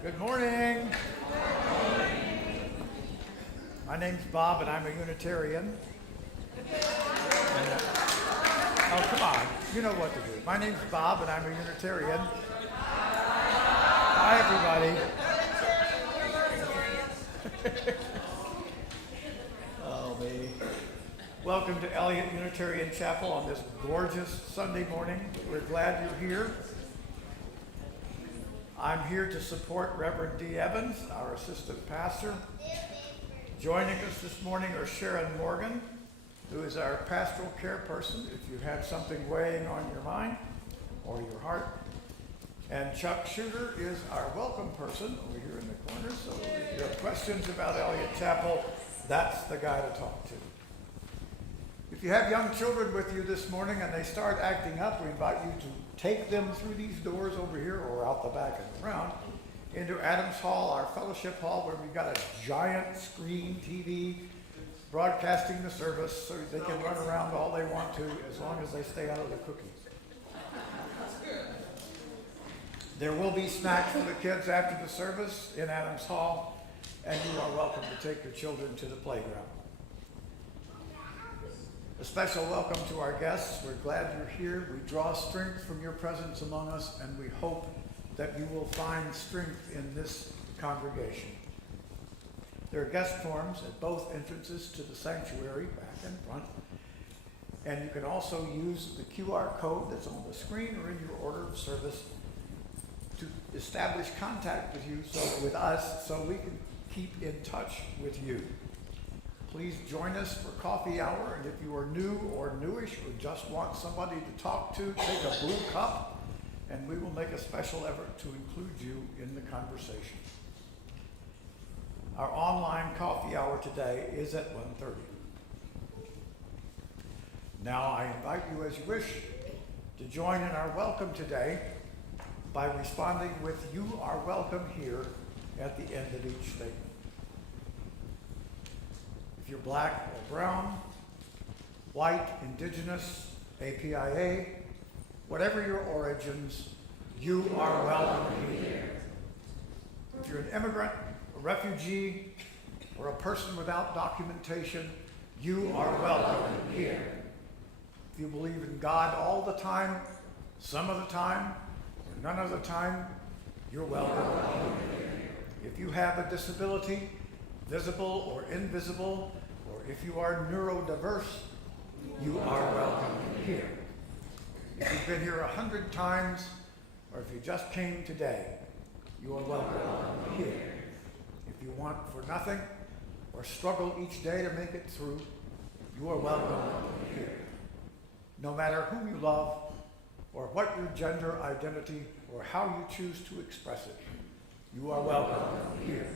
Good morning. My name's Bob and I'm a Unitarian. Oh, come on. You know what to do. My name's Bob and I'm a Unitarian. Hi, everybody. Oh, me. Welcome to Eliot Unitarian Chapel on this gorgeous Sunday morning. We're glad you're here. I'm here to support Reverend D. Evans, our assistant pastor. Joining us this morning are Sharon Morgan, who is our pastoral care person, if you have something weighing on your mind or your heart. And Chuck Shooter is our welcome person over here in the corner. So if you have questions about Eliot Chapel, that's the guy to talk to. If you have young children with you this morning and they start acting up, we invite you to take them through these doors over here or out the back and around into Adams Hall, our fellowship hall, where we've got a giant screen TV broadcasting the service so they can run around all they want to as long as they stay out of the cookies. There will be snacks for the kids after the service in Adams Hall, and you are welcome to take your children to the playground. A special welcome to our guests. We're glad you're here. We draw strength from your presence among us, and we hope that you will find strength in this congregation. There are guest forms at both entrances to the sanctuary, back and front. And you can also use the QR code that's on the screen or in your order of service to establish contact with us so we can keep in touch with you. Please join us for coffee hour, and if you are new or newish or just want somebody to talk to, take a blue cup, and we will make a special effort to include you in the conversation. Our online coffee hour today is at 1:30. Now I invite you, as you wish, to join in our welcome today by responding with "You are welcome here" at the end of each statement. If you're black or brown, white, indigenous, APIA, whatever your origins, you are welcome here. If you're an immigrant, a refugee, or a person without documentation, you are welcome here. If you believe in God all the time, some of the time, or none of the time, you're welcome here. If you have a disability, visible or invisible, or if you are neurodiverse, you are welcome here. If you've been here 100 times, or if you just came today, you are welcome here. If you want for nothing, or struggle each day to make it through, you are welcome here. No matter who you love, or what your gender identity, or how you choose to express it, you are welcome here.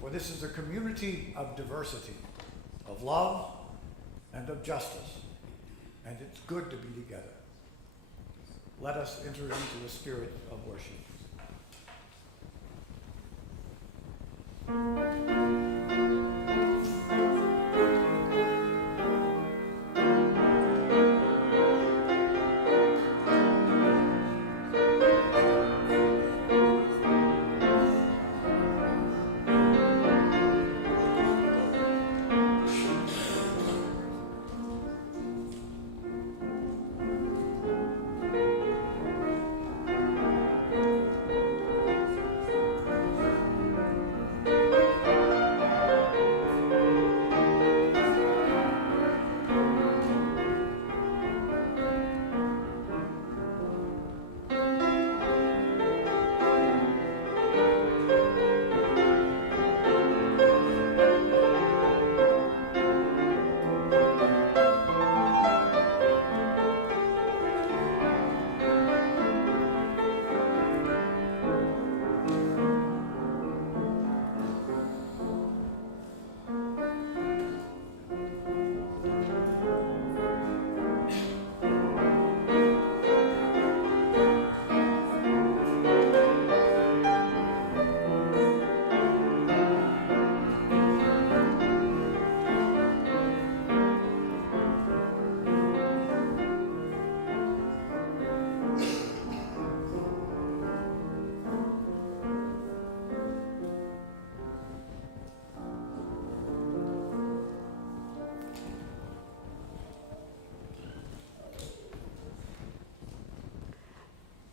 For this is a community of diversity, of love, and of justice, and it's good to be together. Let us enter into the spirit of worship.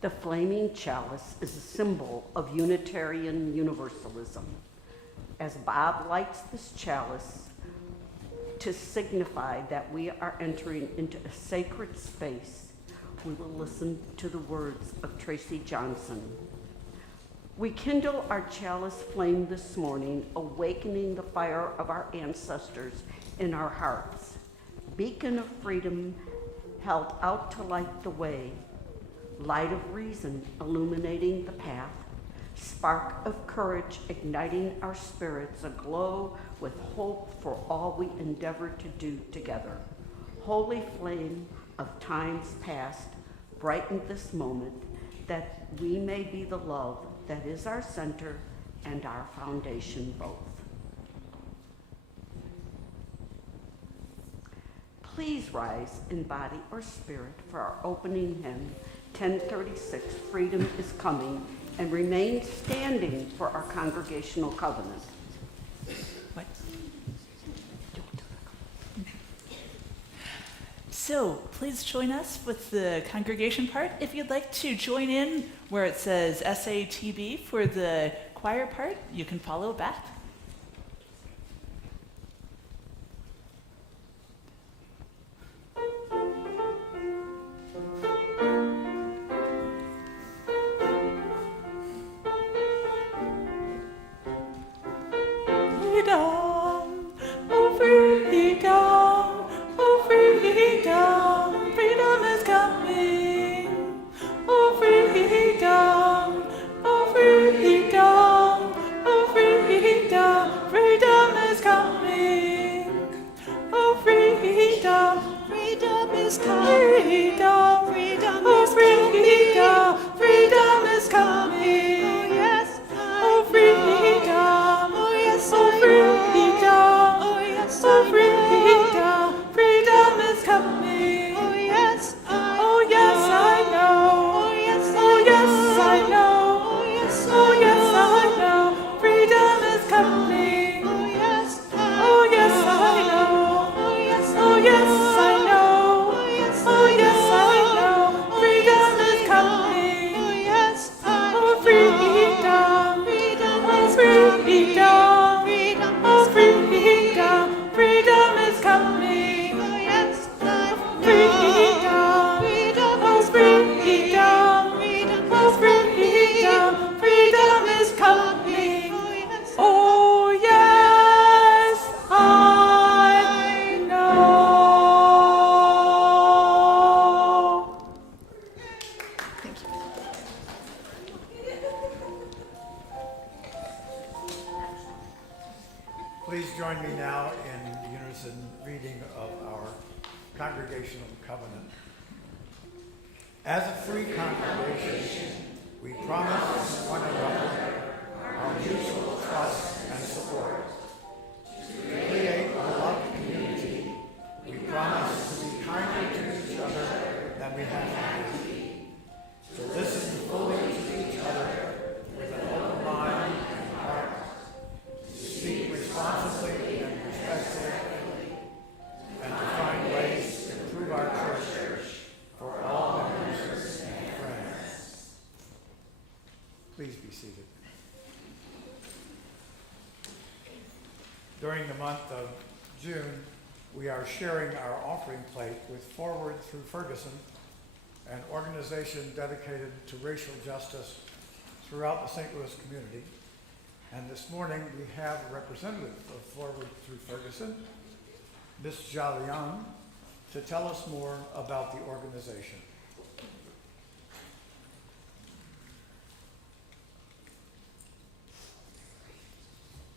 The flaming chalice is a symbol of Unitarian Universalism. As Bob lights this chalice to signify that we are entering into a sacred space, we will listen to the words of Tracy Johnson. We kindle our chalice flame this morning, awakening the fire of our ancestors in our hearts. Beacon of freedom held out to light the way. Light of reason illuminating the path. Spark of courage igniting our spirits aglow with hope for all we endeavor to do together. Holy flame of times past, brighten this moment that we may be the love that is our center and our foundation both. Please rise in body or spirit for our opening hymn, 1036, Freedom is Coming, and remain standing for our congregational covenant. What? So please join us with the congregation part. If you'd like to join in where it says SATB for the choir part, you can follow Beth. Please join me now in unison reading of our congregational covenant. As a free congregation, we promise to one another our mutual trust and support. To create a loved community, we promise to be kinder to each other than we have to be. To listen fully to each other with an open mind and heart. To speak responsibly and respectfully, and to find ways to improve our church for all members and friends. Please be seated. During the month of June, we are sharing our offering plate with Forward Through Ferguson, an organization dedicated to racial justice throughout the St. Louis community. And this morning we have a representative of Forward Through Ferguson, Ms. Jalian, to tell us more about the organization.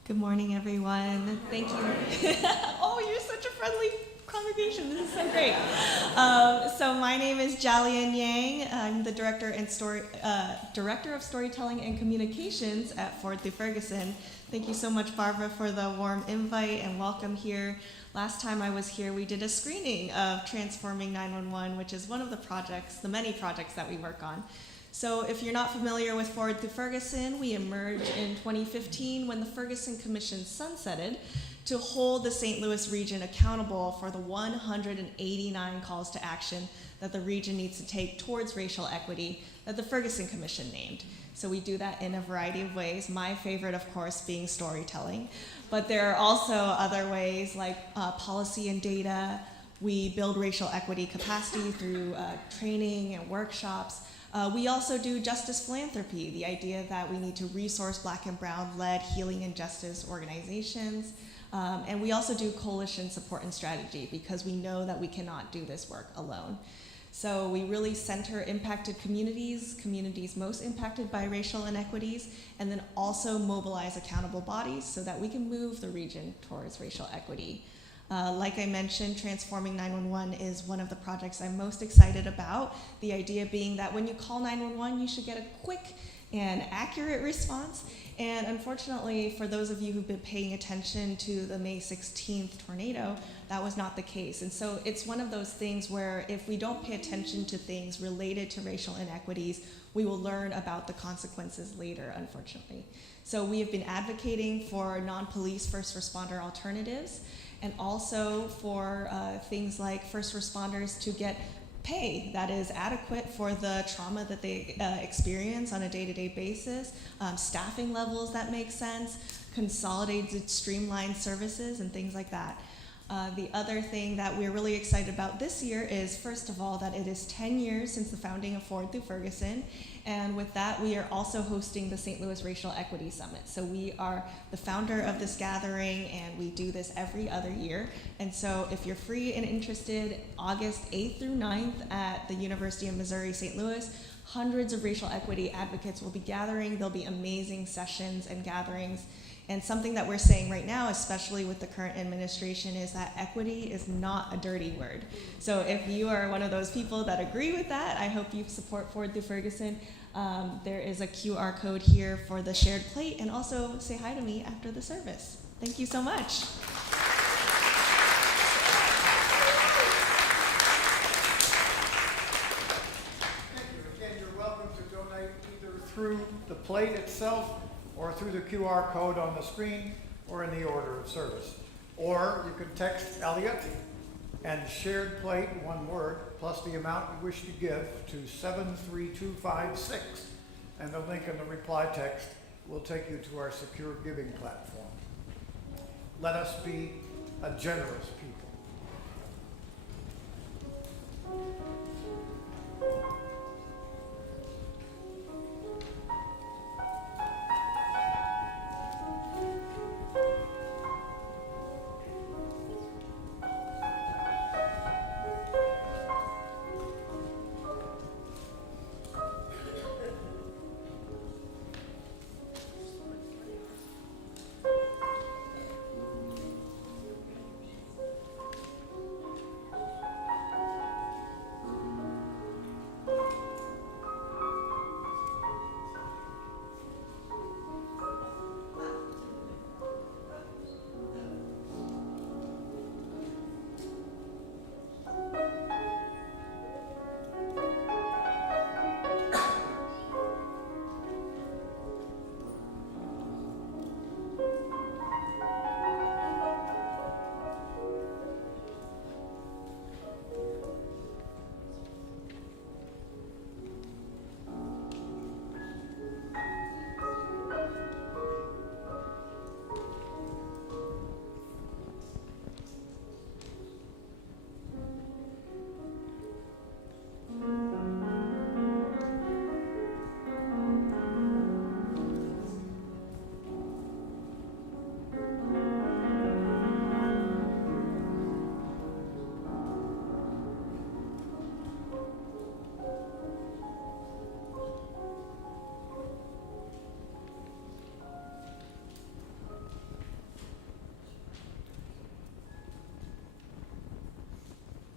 Good morning, everyone. Thank you. Oh, you're such a friendly congregation. This is so great. So my name is Jalian Yang. I'm the Director of Storytelling and Communications at Forward Through Ferguson. Thank you so much, Barbara, for the warm invite and welcome here. Last time I was here, we did a screening of Transforming 911, which is one of the many projects that we work on. So if you're not familiar with Forward Through Ferguson, we emerged in 2015 when the Ferguson Commission sunsetted to hold the St. Louis region accountable for the 189 calls to action that the region needs to take towards racial equity that the Ferguson Commission named. So we do that in a variety of ways. My favorite, of course, being storytelling. But there are also other ways like policy and data. We build racial equity capacity through training and workshops. We also do justice philanthropy, the idea that we need to resource Black and Brown-led healing and justice organizations. And we also do coalition support and strategy because we know that we cannot do this work alone. So we really center impacted communities, communities most impacted by racial inequities, and then also mobilize accountable bodies so that we can move the region towards racial equity. Like I mentioned, Transforming 911 is one of the projects I'm most excited about. The idea being that when you call 911, you should get a quick and accurate response. And unfortunately, for those of you who've been paying attention to the May 16th tornado, that was not the case. And so it's one of those things where if we don't pay attention to things related to racial inequities, we will learn about the consequences later, unfortunately. So we have been advocating for non-police first responder alternatives, and also for things like first responders to get pay that is adequate for the trauma that they experience on a day-to-day basis, staffing levels that make sense, consolidated, streamlined services, and things like that. The other thing that we're really excited about this year is, first of all, that it is 10 years since the founding of Forward Through Ferguson, and with that, we are also hosting the St. Louis Racial Equity Summit. So we are the founder of this gathering, and we do this every other year. And so if you're free and interested, August 8th through 9th at the University of Missouri, St. Louis, hundreds of racial equity advocates will be gathering. There'll be amazing sessions and gatherings. And something that we're saying right now, especially with the current administration, is that equity is not a dirty word. So if you are one of those people that agree with that, I hope you support Forward Through Ferguson. There is a QR code here for the shared plate, and also say hi to me after the service. Thank you so much. Thank you. Again, you're welcome to donate either through the plate itself or through the QR code on the screen or in the order of service. Or you can text Eliot and shared plate, one word, plus the amount you wish to give to 73256. And the link in the reply text will take you to our secure giving platform. Let us be a generous people.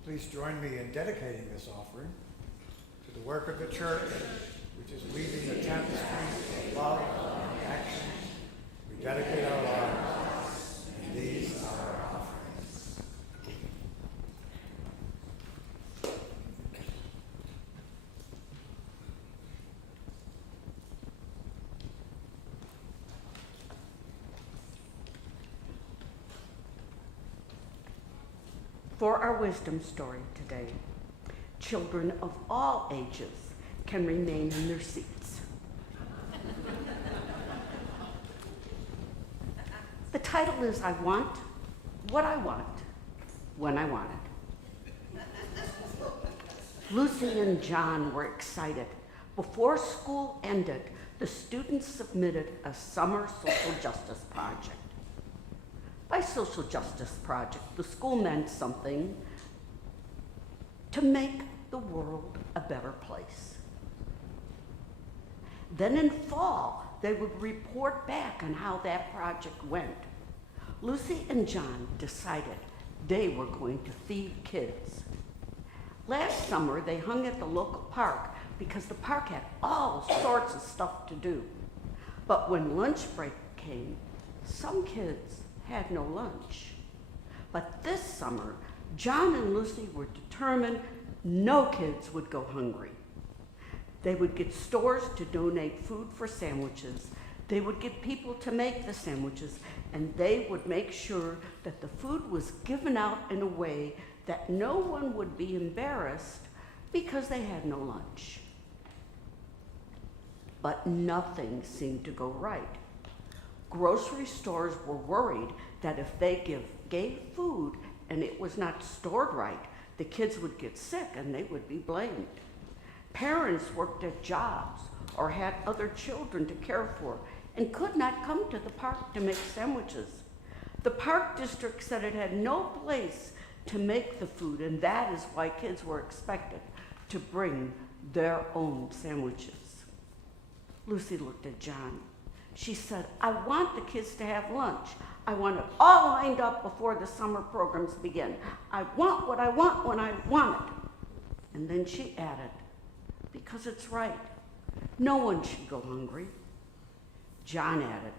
Please join me in dedicating this offering to the work of the church, which is weaving the tapestry of love and action. We dedicate our lives, and these are our offerings. For our wisdom story today, children of all ages can remain in their seats. The title is I Want What I Want When I Want It. Lucy and John were excited. Before school ended, the students submitted a summer social justice project. By social justice project, the school meant something to make the world a better place. Then in fall, they would report back on how that project went. Lucy and John decided they were going to feed kids. Last summer, they hung at the local park because the park had all sorts of stuff to do. But when lunch break came, some kids had no lunch. But this summer, John and Lucy were determined no kids would go hungry. They would get stores to donate food for sandwiches. They would get people to make the sandwiches, and they would make sure that the food was given out in a way that no one would be embarrassed because they had no lunch. But nothing seemed to go right. Grocery stores were worried that if they gave food and it was not stored right, the kids would get sick and they would be blamed. Parents worked at jobs or had other children to care for and could not come to the park to make sandwiches. The park district said it had no place to make the food, and that is why kids were expected to bring their own sandwiches. Lucy looked at John. She said, I want the kids to have lunch. I want it all lined up before the summer programs begin. I want what I want when I want it. And then she added, because it's right. No one should go hungry. John added,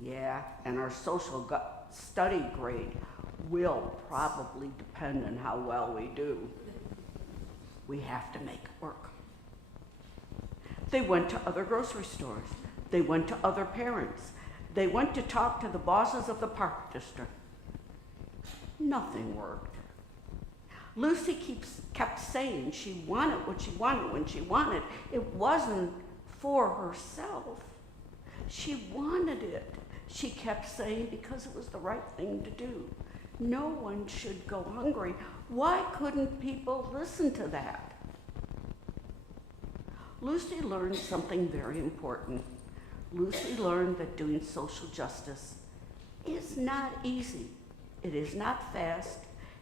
yeah, and our social study grade will probably depend on how well we do. We have to make it work. They went to other grocery stores. They went to other parents. They went to talk to the bosses of the park district. Nothing worked. Lucy kept saying she wanted what she wanted when she wanted. It wasn't for herself. She wanted it. She kept saying because it was the right thing to do. No one should go hungry. Why couldn't people listen to that? Lucy learned something very important. Lucy learned that doing social justice is not easy. It is not fast.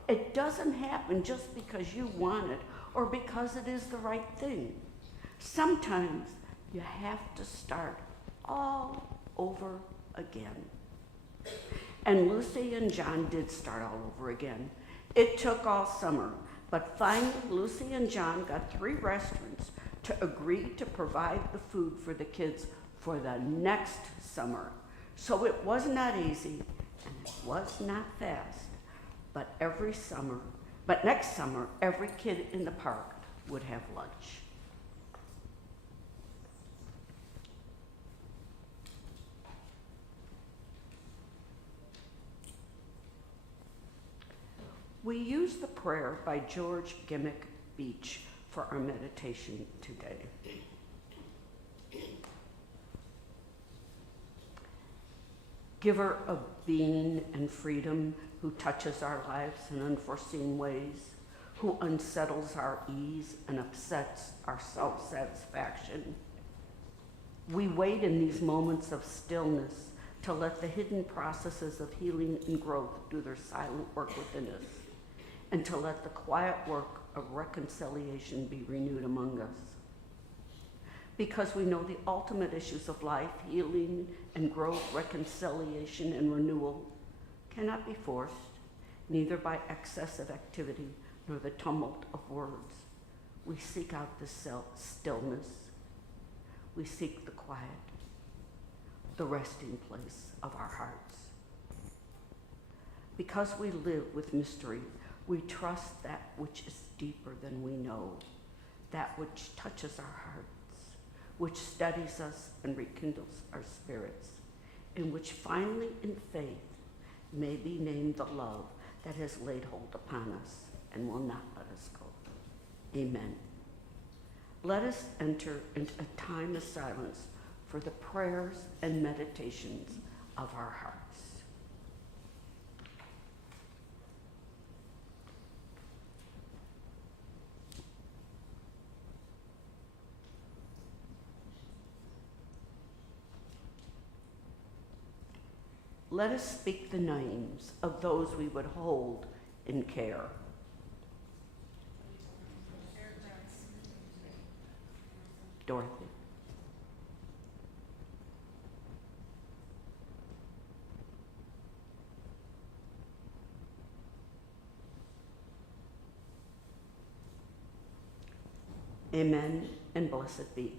It doesn't happen just because you want it or because it is the right thing. Sometimes you have to start all over again. And Lucy and John did start all over again. It took all summer, but finally Lucy and John got 3 restaurants to agree to provide the food for the kids for the next summer. So it was not easy and it was not fast, but next summer, every kid in the park would have lunch. We use the prayer by George Gimmick Beach for our meditation today. Giver of being and freedom, who touches our lives in unforeseen ways, who unsettles our ease and upsets our self-satisfaction. We wait in these moments of stillness to let the hidden processes of healing and growth do their silent work within us, and to let the quiet work of reconciliation be renewed among us. Because we know the ultimate issues of life, healing and growth, reconciliation and renewal, cannot be forced, neither by excessive activity nor the tumult of words. We seek out the stillness. We seek the quiet, the resting place of our hearts. Because we live with mystery, we trust that which is deeper than we know, that which touches our hearts, which steadies us and rekindles our spirits, in which finally in faith may be named the love that has laid hold upon us and will not let us go. Amen. let us enter into a time of silence for the prayers and meditations of our hearts. Let us speak the names of those we would hold in care. Dorothy. Amen and blessed be.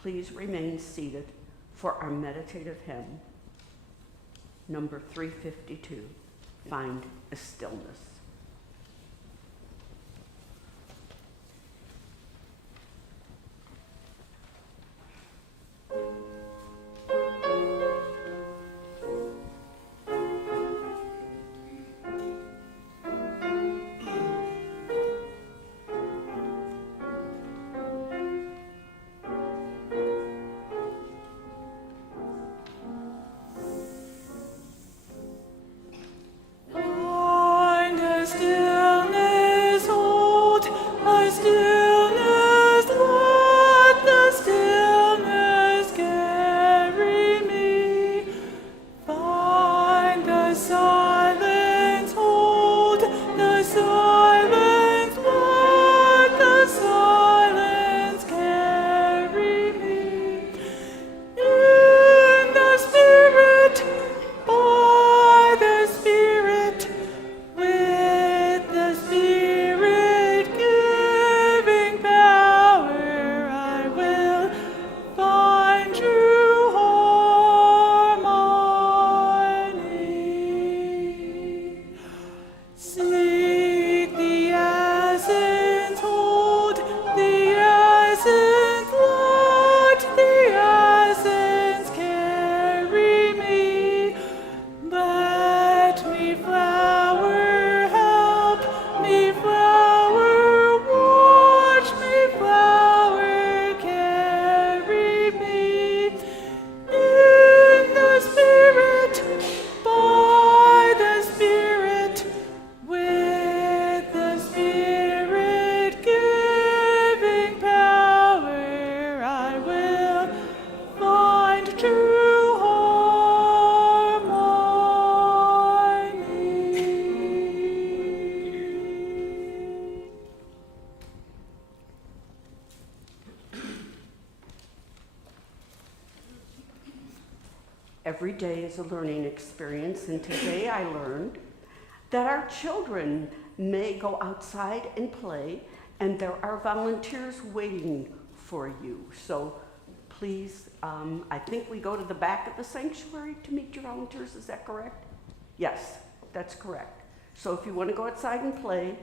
Please remain seated for our meditative hymn, number 352, Find a Stillness. Every day is a learning experience, and today I learned that our children may go outside and play, and there are volunteers waiting for you. So please, I think we go to the back of the sanctuary to meet your volunteers, is that correct? Yes, that's correct. So if you want to go outside and play,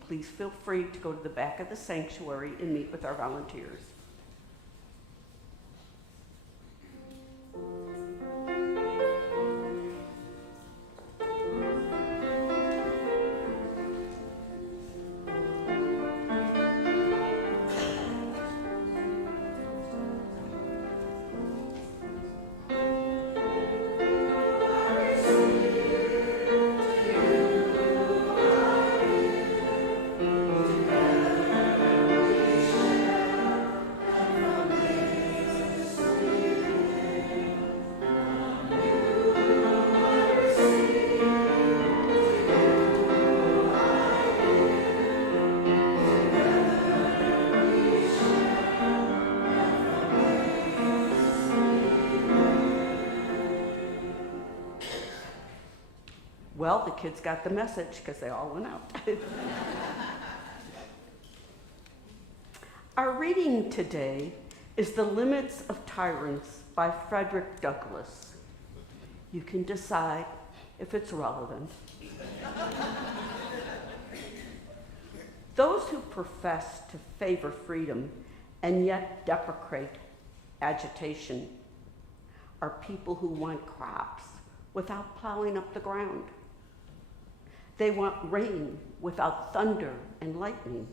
please feel free to go to the back of the sanctuary and meet with our volunteers. Well, the kids got the message because they all went out. Our reading today is The Limits of Tyrants by Frederick Douglass. You can decide if it's relevant. Those who profess to favor freedom and yet deprecate agitation are people who want crops without plowing up the ground. They want rain without thunder and lightning.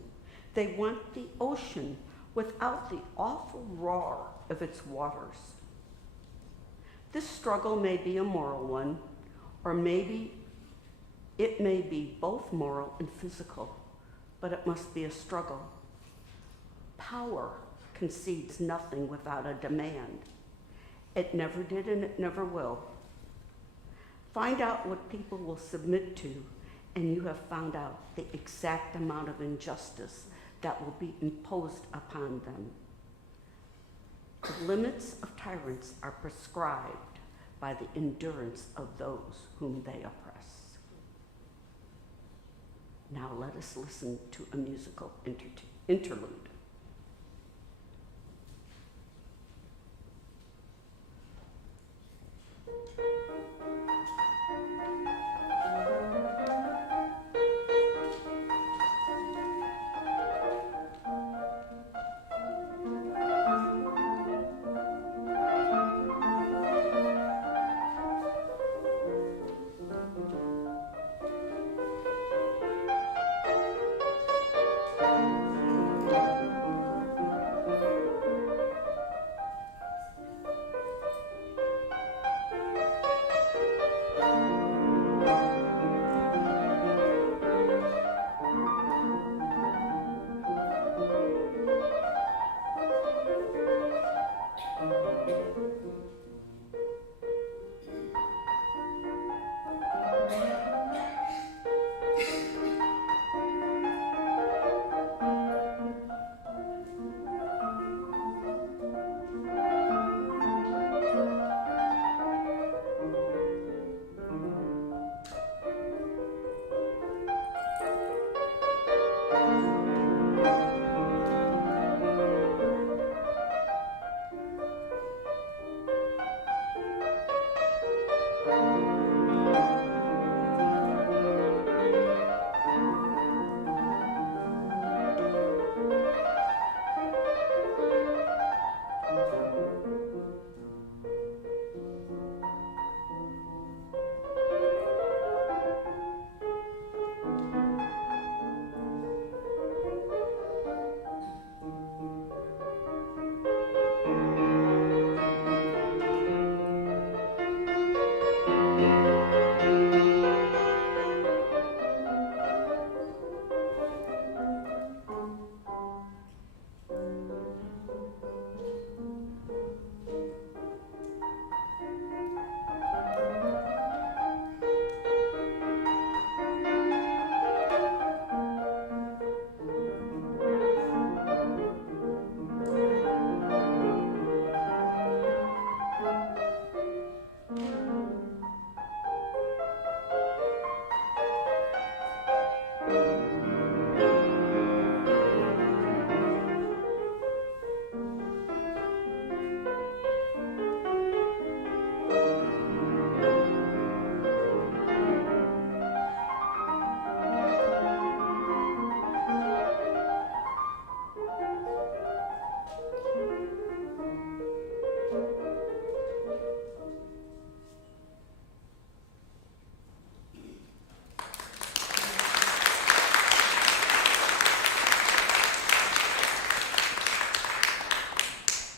They want the ocean without the awful roar of its waters. This struggle may be a moral one, or maybe it may be both moral and physical, but it must be a struggle. Power concedes nothing without a demand. It never did and it never will. Find out what people will submit to, and you have found out the exact amount of injustice that will be imposed upon them. The limits of tyrants are prescribed by the endurance of those whom they oppress. Now let us listen to a musical interlude.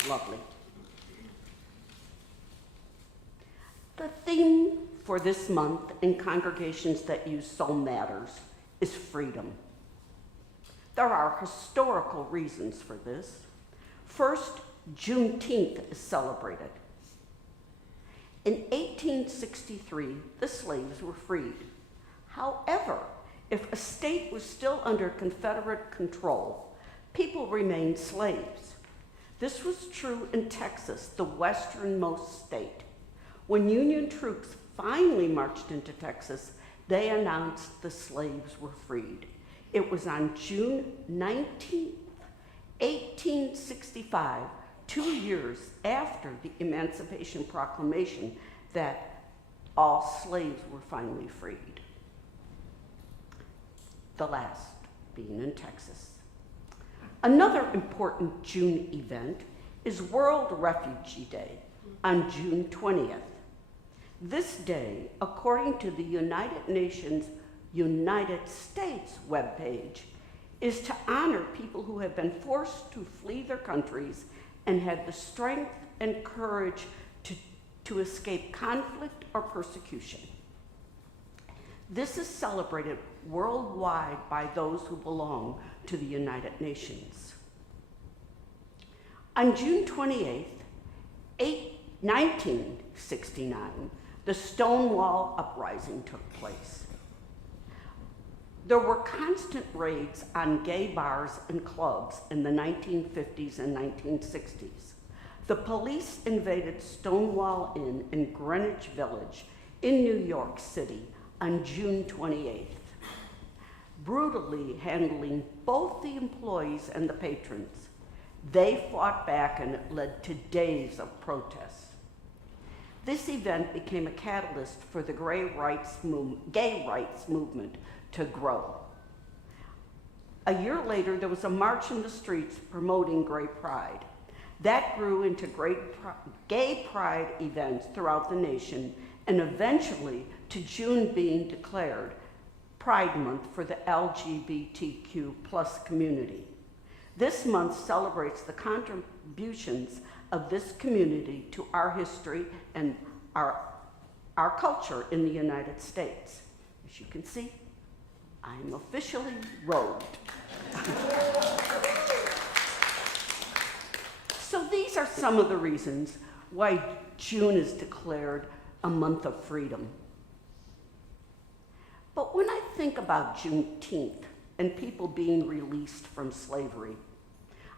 Lovely. The theme for this month in congregations that use Psalm Matters is freedom. There are historical reasons for this. First, Juneteenth is celebrated. In 1863, the slaves were freed. However, if a state was still under Confederate control, people remained slaves. This was true in Texas, the westernmost state. When Union troops finally marched into Texas, they announced the slaves were freed. It was on June 19, 1865, 2 years after the Emancipation Proclamation, that all slaves were finally freed. The last being in Texas. Another important June event is World Refugee Day on June 20th. This day, according to the United Nations United States webpage, is to honor people who have been forced to flee their countries and had the strength and courage to escape conflict or persecution. This is celebrated worldwide by those who belong to the United Nations. On June 28th, 1969, the Stonewall Uprising took place. There were constant raids on gay bars and clubs in the 1950s and 1960s. The police invaded Stonewall Inn in Greenwich Village in New York City on June 28th, brutally handling both the employees and the patrons. They fought back and it led to days of protests. This event became a catalyst for the gay rights movement to grow. A year later, there was a march in the streets promoting gay pride. That grew into gay pride events throughout the nation, and eventually to June being declared Pride Month for the LGBTQ+ community. This month celebrates the contributions of this community to our history and our culture in the United States. As you can see, I'm officially robed. So these are some of the reasons why June is declared a month of freedom. But when I think about Juneteenth and people being released from slavery,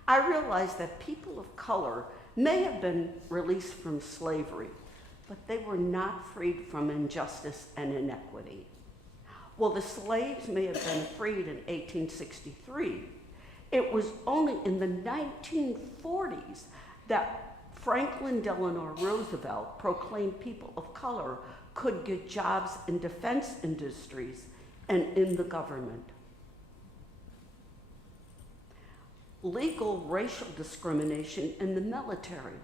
I realize that people of color may have been released from slavery, but they were not freed from injustice and inequity. While the slaves may have been freed in 1863, it was only in the 1940s that Franklin Delano Roosevelt proclaimed people of color could get jobs in defense industries and in the government. Legal racial discrimination in the military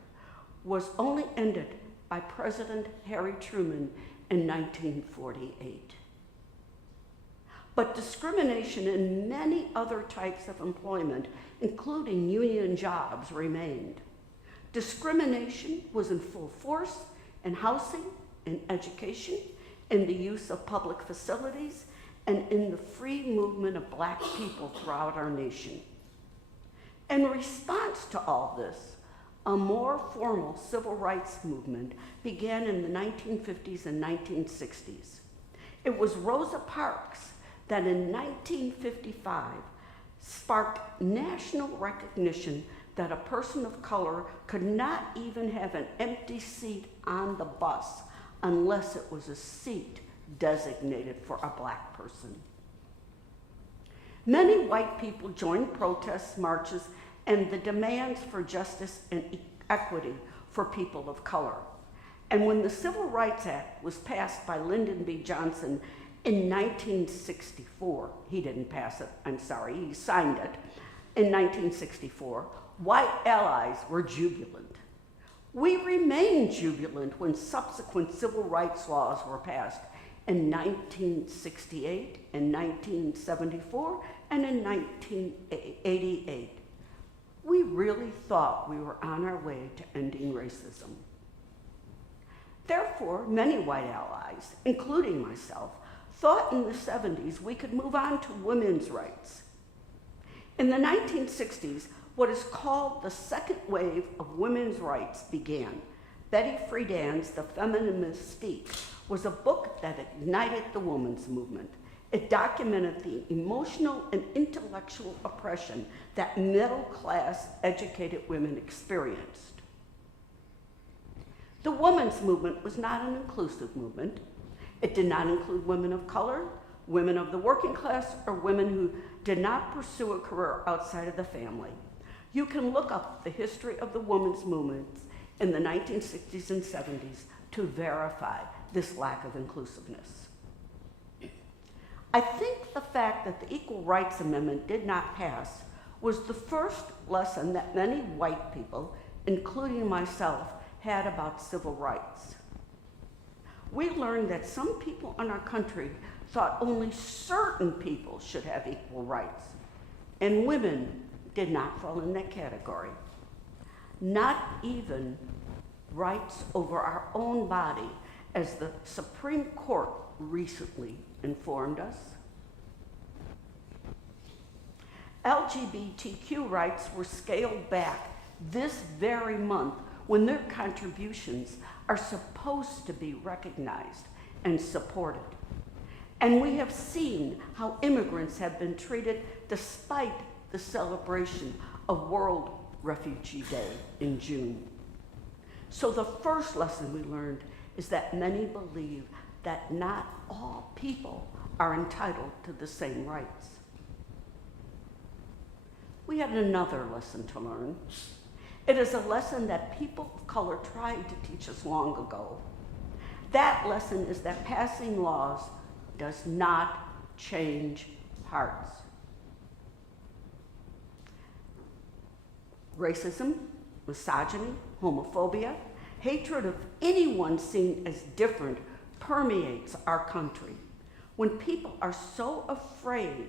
was only ended by President Harry Truman in 1948. But discrimination in many other types of employment, including union jobs, remained. Discrimination was in full force in housing, in education, in the use of public facilities, and in the free movement of Black people throughout our nation. In response to all this, a more formal civil rights movement began in the 1950s and 1960s. It was Rosa Parks that in 1955 sparked national recognition that a person of color could not even have an empty seat on the bus unless it was a seat designated for a Black person. Many white people joined protests, marches, and the demands for justice and equity for people of color. And when the Civil Rights Act was passed by Lyndon B. Johnson in 1964, he didn't pass it, I'm sorry, he signed it in 1964, white allies were jubilant. We remained jubilant when subsequent civil rights laws were passed in 1968, in 1974, and in 1988. We really thought we were on our way to ending racism. Therefore, many white allies, including myself, thought in the 70s we could move on to women's rights. In the 1960s, what is called the second wave of women's rights began. Betty Friedan's The Feminine Mystique was a book that ignited the women's movement. It documented the emotional and intellectual oppression that middle-class educated women experienced. The women's movement was not an inclusive movement. It did not include women of color, women of the working class, or women who did not pursue a career outside of the family. You can look up the history of the women's movements in the 1960s and 70s to verify this lack of inclusiveness. I think the fact that the Equal Rights Amendment did not pass was the first lesson that many white people, including myself, had about civil rights. We learned that some people in our country thought only certain people should have equal rights. And women did not fall in that category. Not even rights over our own body, as the Supreme Court recently informed us. LGBTQ rights were scaled back this very month when their contributions are supposed to be recognized and supported. And we have seen how immigrants have been treated despite the celebration of World Refugee Day in June. So the first lesson we learned is that many believe that not all people are entitled to the same rights. We had another lesson to learn. It is a lesson that people of color tried to teach us long ago. That lesson is that passing laws does not change hearts. Racism, misogyny, homophobia, hatred of anyone seen as different permeates our country. When people are so afraid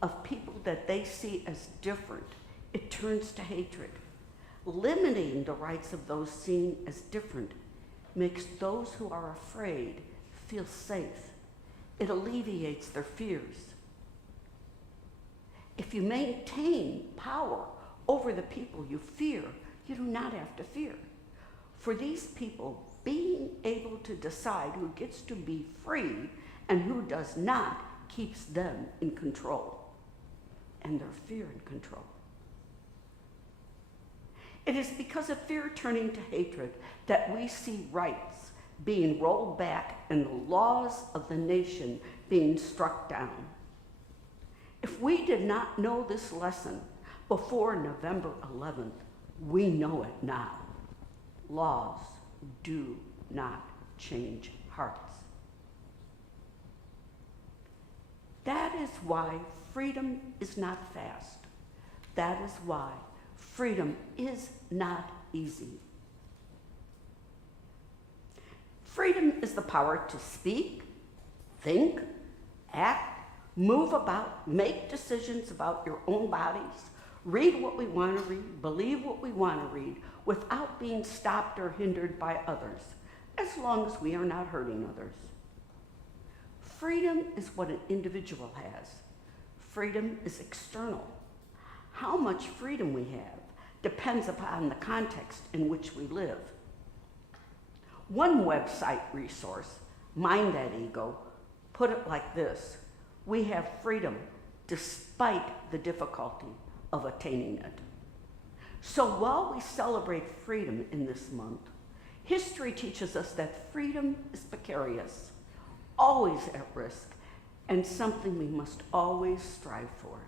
of people that they see as different, it turns to hatred. Limiting the rights of those seen as different makes those who are afraid feel safe. It alleviates their fears. If you maintain power over the people you fear, you do not have to fear. For these people, being able to decide who gets to be free and who does not keeps them in control, and their fear in control. It is because of fear turning to hatred that we see rights being rolled back and the laws of the nation being struck down. If we did not know this lesson before November 11th, we know it now. Laws do not change hearts. That is why freedom is not fast. That is why freedom is not easy. Freedom is the power to speak, think, act, move about, make decisions about your own bodies, read what we want to read, believe what we want to read, without being stopped or hindered by others, as long as we are not hurting others. Freedom is what an individual has. Freedom is external. How much freedom we have depends upon the context in which we live. One website resource, Mind That Ego, put it like this: we have freedom despite the difficulty of attaining it. So while we celebrate freedom in this month, history teaches us that freedom is precarious, always at risk, and something we must always strive for.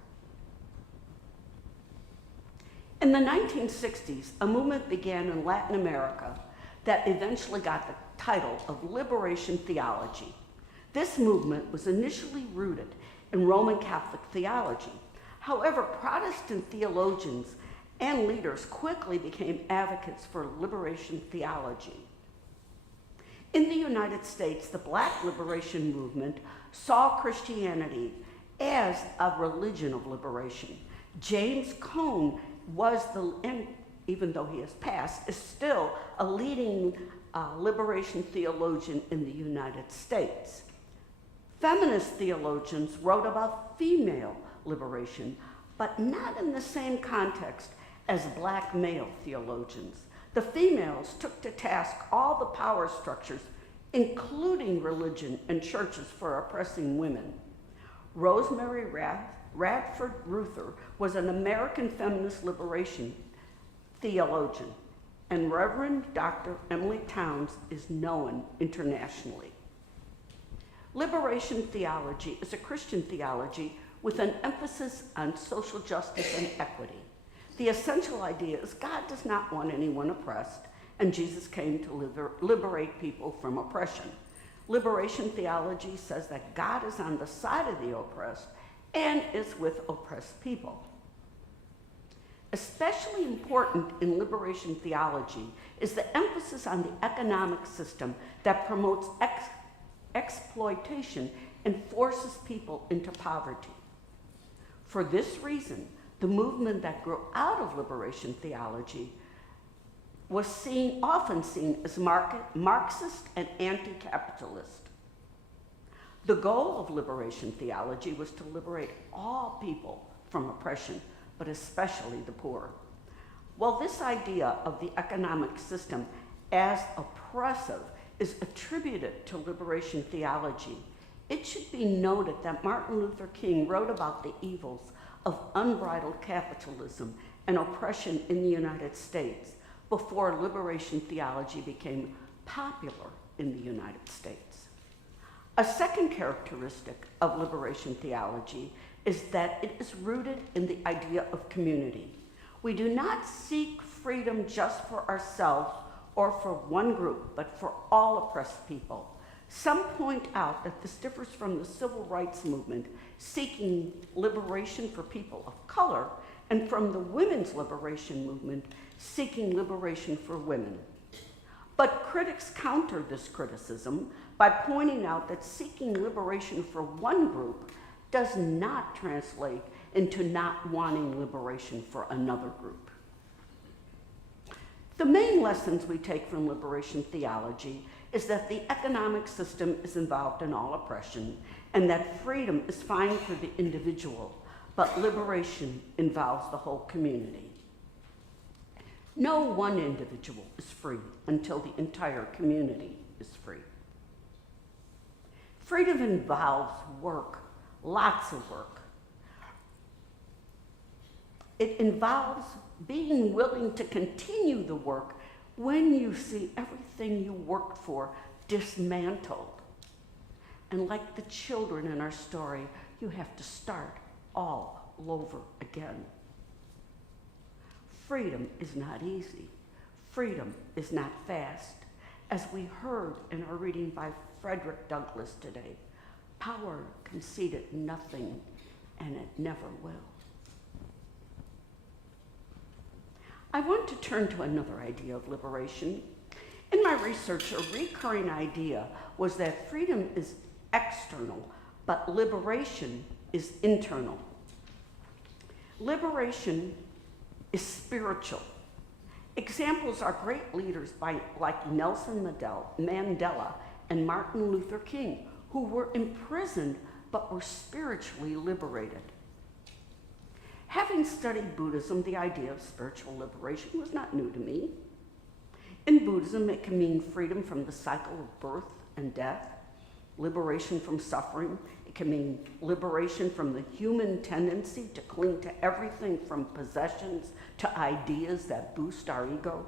In the 1960s, a movement began in Latin America that eventually got the title of liberation theology. This movement was initially rooted in Roman Catholic theology. However, Protestant theologians and leaders quickly became advocates for liberation theology. In the United States, the Black liberation movement saw Christianity as a religion of liberation. James Cone was and even though he has passed, is still a leading liberation theologian in the United States. Feminist theologians wrote about female liberation, but not in the same context as Black male theologians. The females took to task all the power structures, including religion and churches, for oppressing women. Rosemary Radford Ruther was an American feminist liberation theologian, and Reverend Dr. Emily Towns is known internationally. Liberation theology is a Christian theology with an emphasis on social justice and equity. The essential idea is God does not want anyone oppressed, and Jesus came to liberate people from oppression. Liberation theology says that God is on the side of the oppressed and is with oppressed people. Especially important in liberation theology is the emphasis on the economic system that promotes exploitation and forces people into poverty. For this reason, the movement that grew out of liberation theology was often seen as Marxist and anti-capitalist. The goal of liberation theology was to liberate all people from oppression, but especially the poor. While this idea of the economic system as oppressive is attributed to liberation theology, it should be noted that Martin Luther King wrote about the evils of unbridled capitalism and oppression in the United States before liberation theology became popular in the United States. A second characteristic of liberation theology is that it is rooted in the idea of community. We do not seek freedom just for ourselves or for one group, but for all oppressed people. Some point out that this differs from the civil rights movement seeking liberation for people of color and from the women's liberation movement seeking liberation for women. But critics counter this criticism by pointing out that seeking liberation for one group does not translate into not wanting liberation for another group. The main lessons we take from liberation theology is that the economic system is involved in all oppression and that freedom is fine for the individual, but liberation involves the whole community. No one individual is free until the entire community is free. Freedom involves work, lots of work. It involves being willing to continue the work when you see everything you worked for dismantled. And like the children in our story, you have to start all over again. Freedom is not easy. Freedom is not fast. As we heard in our reading by Frederick Douglass today, power conceded nothing, and it never will. I want to turn to another idea of liberation. In my research, a recurring idea was that freedom is external, but liberation is internal. Liberation is spiritual. Examples are great leaders like Nelson Mandela and Martin Luther King, who were imprisoned but were spiritually liberated. Having studied Buddhism, the idea of spiritual liberation was not new to me. In Buddhism, it can mean freedom from the cycle of birth and death, liberation from suffering. It can mean liberation from the human tendency to cling to everything from possessions to ideas that boost our ego.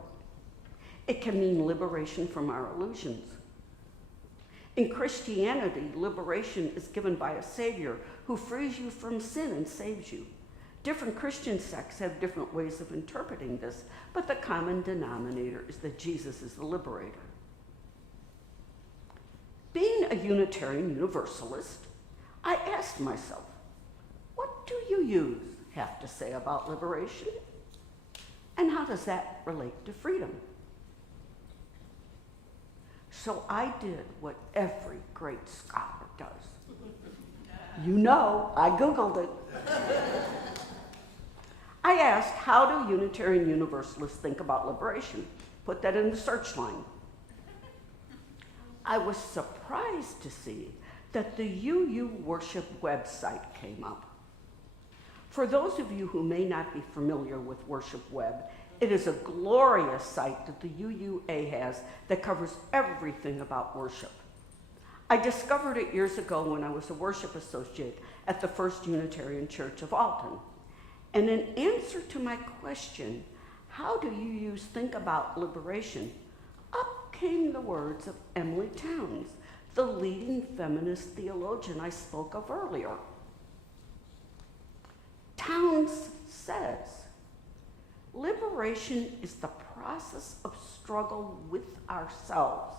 It can mean liberation from our illusions. In Christianity, liberation is given by a Savior who frees you from sin and saves you. Different Christian sects have different ways of interpreting this, but the common denominator is that Jesus is the liberator. Being a Unitarian Universalist, I asked myself, what do you have to say about liberation? And how does that relate to freedom? So I did what every great scholar does. You know, I Googled it. I asked, how do Unitarian Universalists think about liberation? Put that in the search line. I was surprised to see that the UU Worship website came up. For those of you who may not be familiar with Worship Web, it is a glorious site that the UUA has that covers everything about worship. I discovered it years ago when I was a worship associate at the First Unitarian Church of Alton. And in answer to my question, how do UUs think about liberation, up came the words of Emily Towns, the leading feminist theologian I spoke of earlier. Towns says, liberation is the process of struggle with ourselves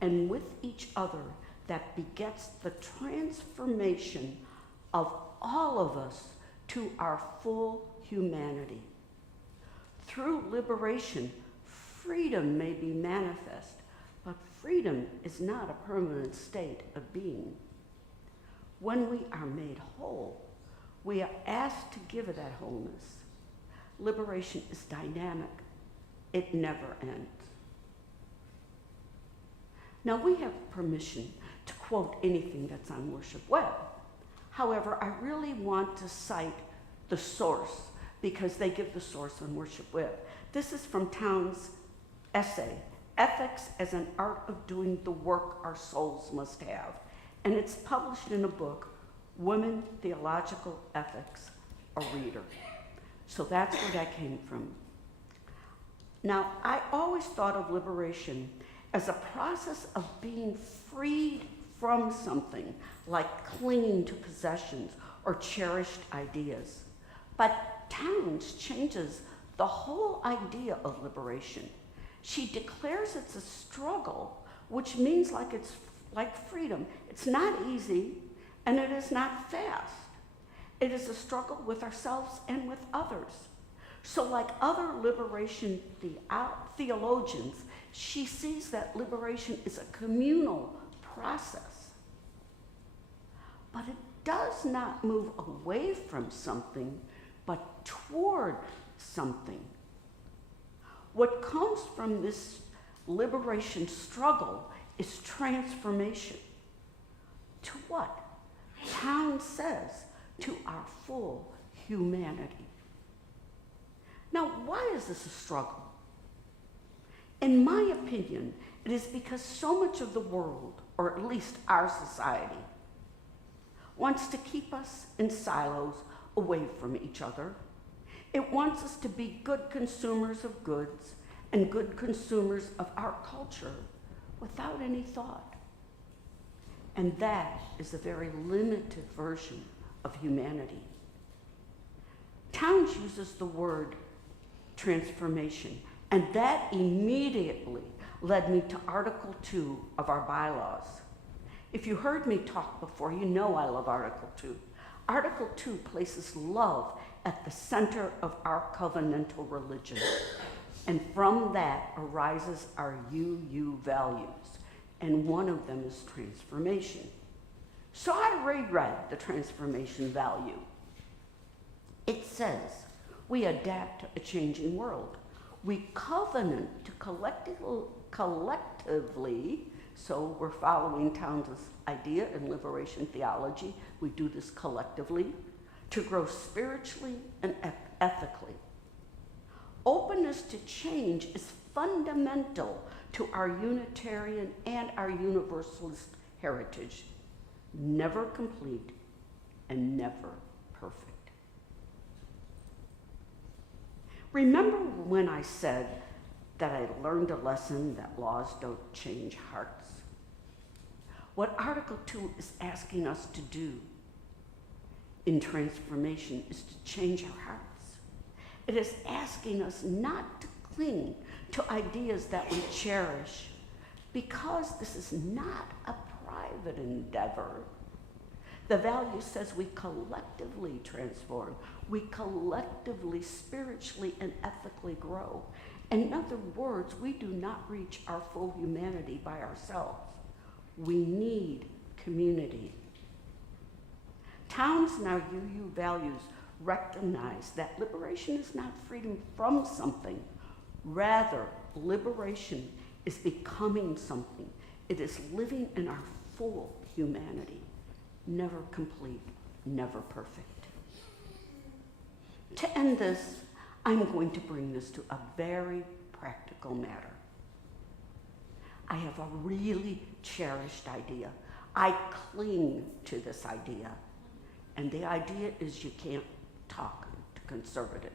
and with each other that begets the transformation of all of us to our full humanity. Through liberation, freedom may be manifest, but freedom is not a permanent state of being. When we are made whole, We are asked to give it that wholeness. Liberation is dynamic. It never ends. Now, we have permission to quote anything that's on Worship Web. However, I really want to cite the source because they give the source on Worship Web. This is from Town's essay, Ethics as an Art of Doing the Work Our Souls Must Have. And it's published in a book, Women, Theological Ethics, a Reader. So that's where that came from. Now, I always thought of liberation as a process of being freed from something, like clinging to possessions or cherished ideas. But Towns changes the whole idea of liberation. She declares it's a struggle, which means it's like freedom. It's not easy, and it is not fast. It is a struggle with ourselves and with others. So like other liberation theologians, she sees that liberation is a communal process. But it does not move away from something, but toward something. What comes from this liberation struggle is transformation. To what? Town says, to our full humanity. Now, why is this a struggle? In my opinion, it is because so much of the world, or at least our society, wants to keep us in silos away from each other. It wants us to be good consumers of goods and good consumers of our culture without any thought. And that is a very limited version of humanity. Towns uses the word transformation, and that immediately led me to Article 2 of our bylaws. If you heard me talk before, you know I love Article 2. Article 2 places love at the center of our covenantal religion. And from that arises our UU values. And one of them is transformation. So I reread the transformation value. It says, we adapt to a changing world. We covenant to collectively, so we're following Towns' idea in liberation theology, we do this collectively, to grow spiritually and ethically. Openness to change is fundamental to our Unitarian and our Universalist heritage. Never complete and never perfect. Remember when I said that I learned a lesson that laws don't change hearts? What Article 2 is asking us to do in transformation is to change our hearts. It is asking us not to cling to ideas that we cherish, because this is not a private endeavor. The value says we collectively transform, we collectively, spiritually, and ethically grow. In other words, we do not reach our full humanity by ourselves. We need community. Towns and our UU values recognize that liberation is not freedom from something. Rather, liberation is becoming something. It is living in our full humanity. Never complete, never perfect. To end this, I'm going to bring this to a very practical matter. I have a really cherished idea. I cling to this idea. And the idea is you can't talk to conservatives.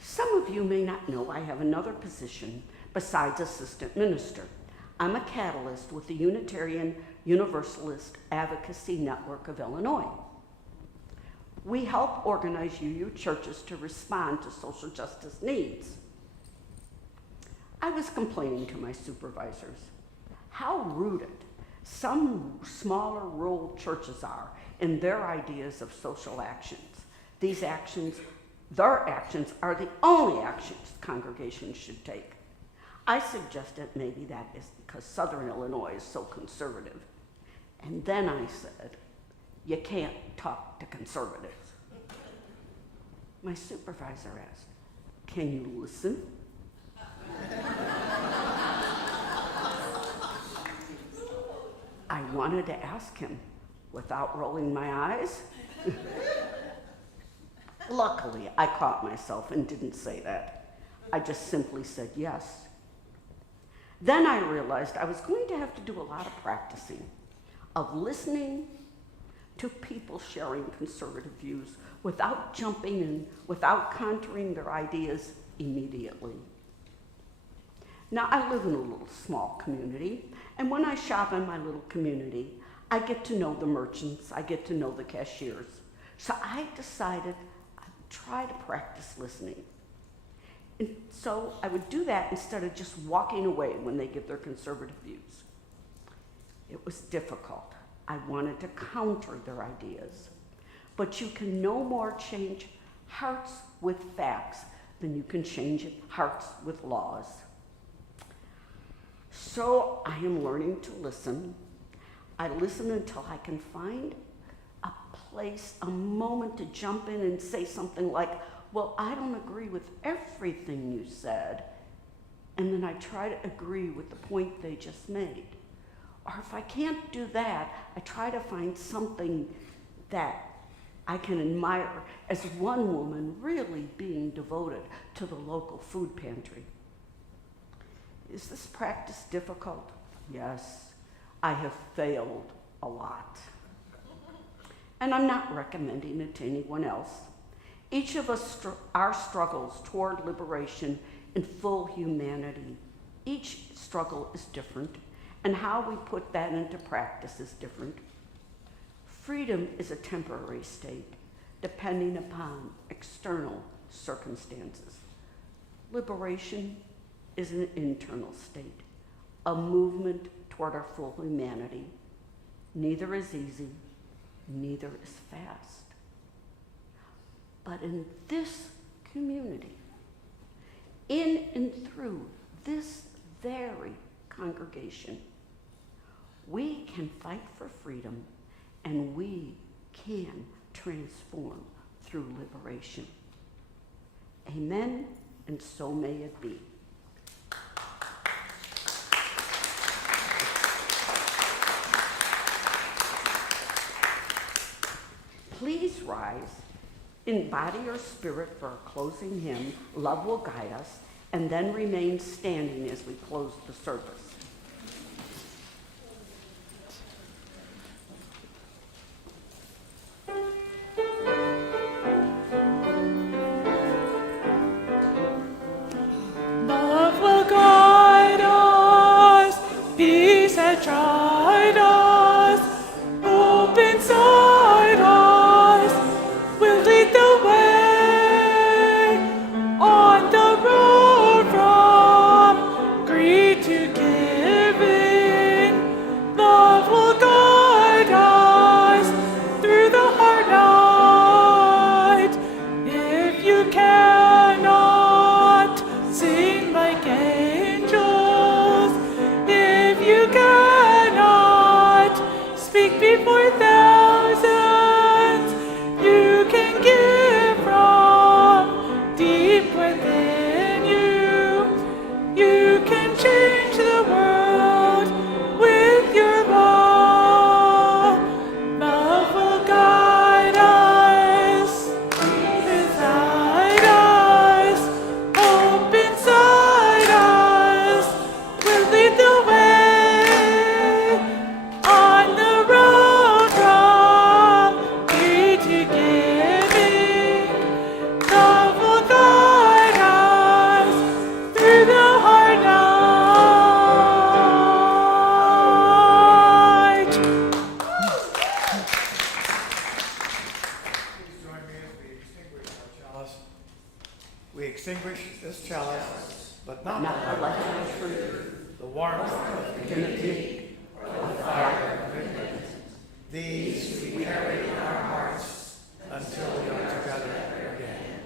Some of you may not know I have another position besides assistant minister. I'm a catalyst with the Unitarian Universalist Advocacy Network of Illinois. We help organize UU churches to respond to social justice needs. I was complaining to my supervisors how rooted some smaller rural churches are in their ideas of social actions. These actions, their actions, are the only actions congregations should take. I suggested maybe that is because Southern Illinois is so conservative. And then I said, "You can't talk to conservatives." My supervisor asked, "Can you listen?" I wanted to ask him without rolling my eyes. Luckily, I caught myself and didn't say that. I just simply said yes. Then I realized I was going to have to do a lot of practicing, of listening to people sharing conservative views without jumping in, without countering their ideas immediately. Now, I live in a little small community, and when I shop in my little community, I get to know the merchants, I get to know the cashiers. So I decided I'd try to practice listening. And so I would do that instead of just walking away when they give their conservative views. It was difficult. I wanted to counter their ideas. But you can no more change hearts with facts than you can change hearts with laws. So I am learning to listen. I listen until I can find a place, a moment to jump in and say something like, "Well, I don't agree with everything you said." And then I try to agree with the point they just made. Or if I can't do that, I try to find something that I can admire as one woman really being devoted to the local food pantry. Is this practice difficult? Yes, I have failed a lot. And I'm not recommending it to anyone else. Each of us, our struggles toward liberation and full humanity, each struggle is different, and how we put that into practice is different. Freedom is a temporary state, depending upon external circumstances. Liberation is an internal state, a movement toward our full humanity. Neither is easy, neither is fast. But in this community, in and through this very congregation, we can fight for freedom and we can transform through liberation. Amen, and so may it be. Please rise in body or spirit for our closing hymn, "Love Will Guide Us," and then remain standing as we close the service. Love will guide us, peace has tried us, hope inside us will lead the way on the road from greed to giving. Love will guide us through the hard night. If you cannot sing like angels, if you cannot speak before thousands, you can give from deep within you. You can change the world with your love. Love will guide us, beside us, hope inside us will lead the way on the road from greed to giving. Love will guide us through the hard night. Please join me as we extinguish our chalice. We extinguish this chalice, but not Not the the light, light of truth, the warmth of divinity, these we carry in our hearts until we are together again.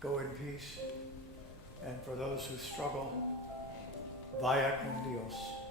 Go in peace, and for those who struggle, vaya con Dios.